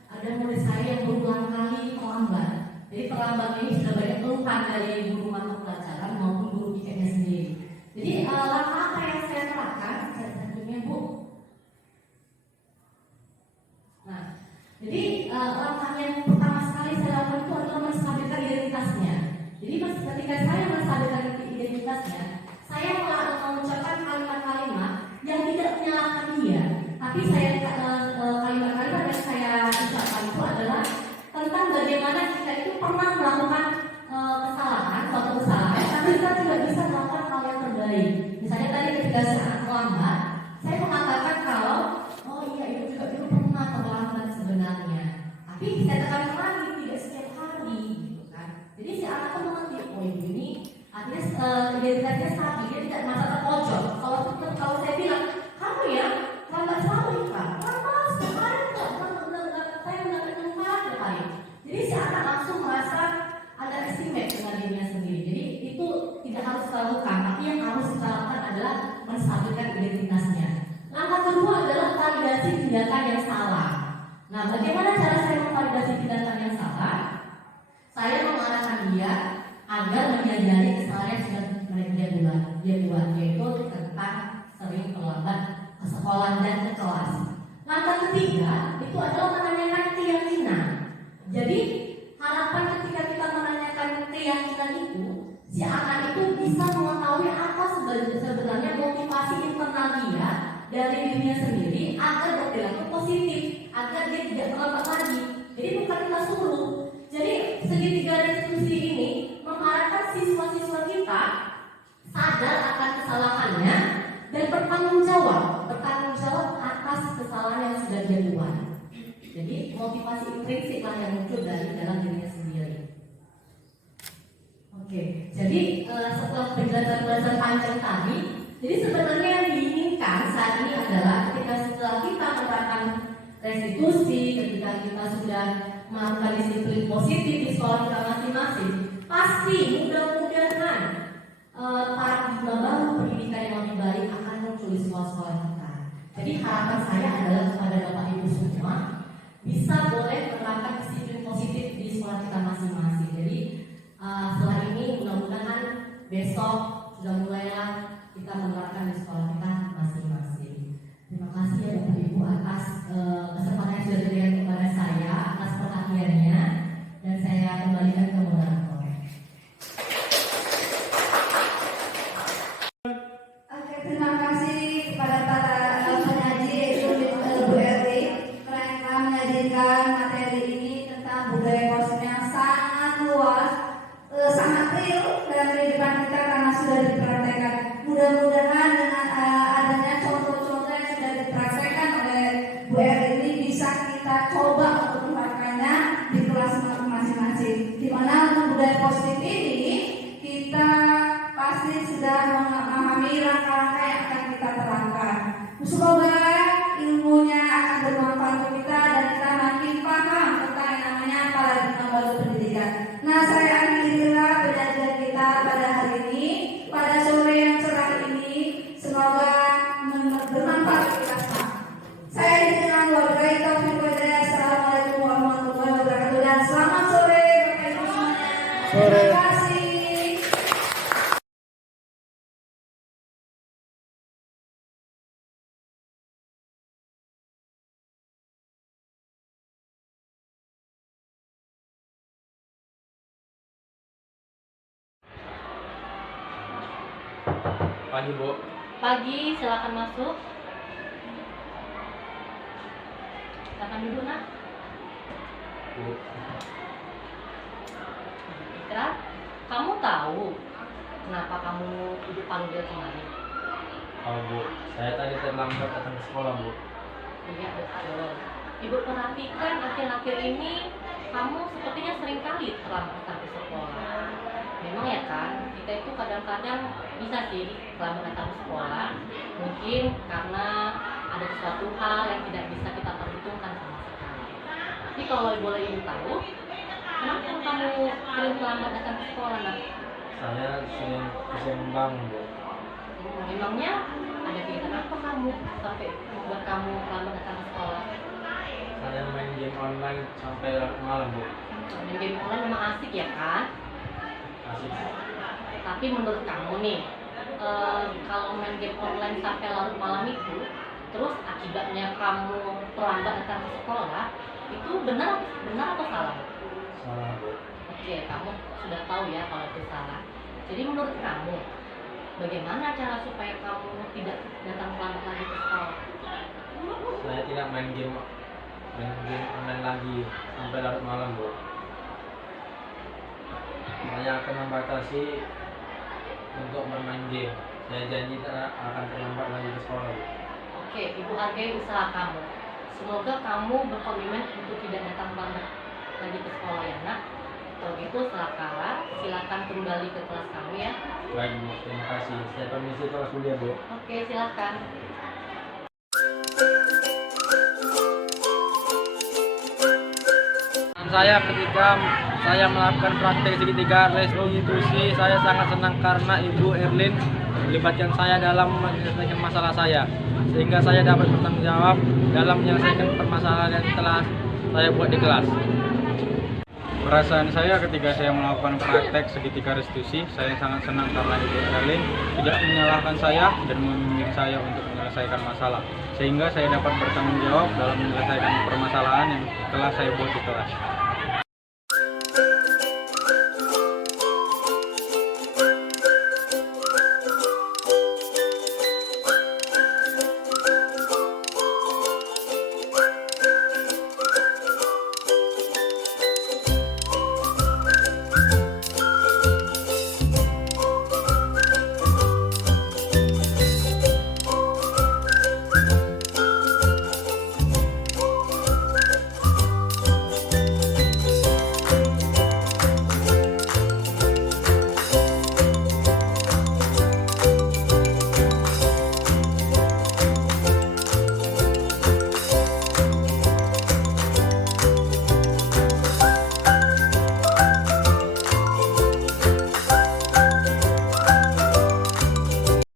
ada murid saya yang berulang kali terlambat. Jadi terlambat ini sudah banyak keluhan dari guru mata pelajaran maupun guru IPS sendiri. Jadi langkah apa yang saya terapkan? Saya satunya Bu. Nah, jadi langkah yang pertama sekali saya lakukan itu adalah menstabilkan identitasnya. Jadi ketika saya menstabilkan identitasnya, saya mengucapkan kalimat-kalimat yang tidak menyalahkan dia, tapi saya kalimat-kalimat yang saya ucapkan itu adalah tentang bagaimana kita itu pernah melakukan kesalahan, suatu kesalahan, tapi kita juga bisa melakukan hal yang terbaik. Misalnya tadi ketika saya terlambat, saya mengatakan kalau oh iya itu juga dulu pernah terlambat. identitasnya stabil, dia tidak merasa terpojok. Kalau saya bilang, kamu ya lambat selalu Ika, lambat kemarin saya mendapatkan kemarin kali. Jadi si anak langsung merasa ada estimate dengan dirinya sendiri. Jadi itu tidak harus dilakukan, tapi yang harus kita lakukan adalah menstabilkan identitasnya. Langkah kedua adalah validasi tindakan yang salah. Nah, bagaimana cara saya memvalidasi tindakan yang salah? Saya mengarahkan dia agar menyadari kesalahan yang sudah dia buat, yaitu tentang sering terlambat ke sekolah dan ke kelas. Langkah ketiga itu adalah menanyakan keyakinan. Jadi harapan ketika kita menanyakan keyakinan itu, si anak itu bisa mengetahui apa sebenarnya motivasi internal dia dari dirinya sendiri agar berperilaku positif, agar dia tidak terlambat lagi. Jadi bukan kita suruh. Jadi segitiga restitusi ini mengharapkan siswa-siswa kita sadar akan kesalahannya dan bertanggung jawab atas kesalahan yang sudah dia buat. Jadi motivasi intrinsik lah yang muncul dari dalam dirinya sendiri. Oke, jadi setelah penjelasan panjang tadi, jadi sebenarnya yang diinginkan saat ini adalah ketika setelah kita menerapkan restitusi, ketika kita sudah melakukan disiplin positif di sekolah kita masing-masing, pasti mudah-mudahan paradigma baru pendidikan yang lebih baik akan muncul di sekolah-sekolah kita. Jadi harapan saya adalah kepada Bapak Ibu semua bisa boleh menerapkan disiplin positif di sekolah kita masing-masing. Jadi setelah ini mudah-mudahan besok sudah mulailah kita menerapkan di sekolah kita masing-masing. Terima kasih ya Bapak Ibu atas kesempatan yang sudah diberikan kepada saya, atas perhatiannya, dan saya kembalikan ke moderator. Oke, terima kasih kepada para penyaji yaitu Bu Erli mereka menyajikan materi ini tentang budaya positif yang sangat luas, sangat real dalam kehidupan kita karena sudah dipraktekkan. Mudah-mudahan dengan adanya contoh-contoh yang sudah dipraktekkan oleh Bu Erli ini bisa kita coba untuk menerapkannya di kelas masing-masing. Di mana untuk budaya positif ini kita pasti sudah memahami langkah-langkah yang akan kita terapkan. Semoga ilmunya akan bermanfaat untuk kita dan kita makin paham tentang yang namanya paradigma baru pendidikan. Nah, saya akhirilah penyajian kita pada hari ini, pada sore yang cerah ini. Semoga bermanfaat untuk kita semua. Saya dengan wabillahi taufiq wal hidayah. Assalamualaikum warahmatullahi wabarakatuh dan selamat sore Bapak Ibu semuanya. Terima kasih. Pagi Bu. Pagi, silakan masuk. Silakan duduk nak. Bu. Fitra, kamu tahu kenapa kamu dipanggil kemari? Oh Bu, saya tadi terlambat datang ke sekolah Bu. Iya betul. Ibu perhatikan akhir-akhir ini kamu sepertinya sering kali terlambat datang ke sekolah. Memang ya kan, kita itu kadang-kadang bisa sih terlambat datang ke sekolah. Mungkin karena ada sesuatu hal yang tidak bisa kita perhitungkan sama sekali. Tapi kalau boleh ibu tahu, kenapa kamu sering terlambat datang ke sekolah nak? Saya sering kesembang Bu. Memangnya ada kegiatan apa kamu sampai membuat kamu terlambat datang ke sekolah? Saya main game online sampai larut malam Bu. Main game online memang asik ya kan? Asik. Tapi menurut kamu nih, kalau main game online sampai larut malam itu, terus akibatnya kamu terlambat datang ke sekolah, itu benar atau salah? Salah Bu. Oke, kamu sudah tahu ya kalau itu salah. Jadi menurut kamu, bagaimana cara supaya kamu tidak datang terlambat lagi ke sekolah? Saya tidak main game online lagi sampai larut malam Bu. Saya akan membatasi untuk bermain game. Saya janji tidak akan terlambat lagi ke sekolah Bu. Oke, Ibu hargai usaha kamu. Semoga kamu berkomitmen untuk tidak datang terlambat lagi ke sekolah ya nak. Kalau gitu silakan kembali ke kelas kamu ya. Baik Bu, terima kasih. Saya permisi kelas dulu ya Bu. Oke, silakan. Saya ketika saya melakukan praktek segitiga restitusi, saya sangat senang karena Ibu Erlin melibatkan saya dalam menyelesaikan masalah saya, sehingga saya dapat bertanggung jawab dalam menyelesaikan permasalahan yang telah saya buat di kelas. Perasaan saya ketika saya melakukan praktek segitiga restitusi, saya sangat senang karena Ibu Erlin tidak menyalahkan saya dan membimbing saya untuk menyelesaikan masalah, sehingga saya dapat bertanggung jawab dalam menyelesaikan permasalahan yang telah saya buat di kelas.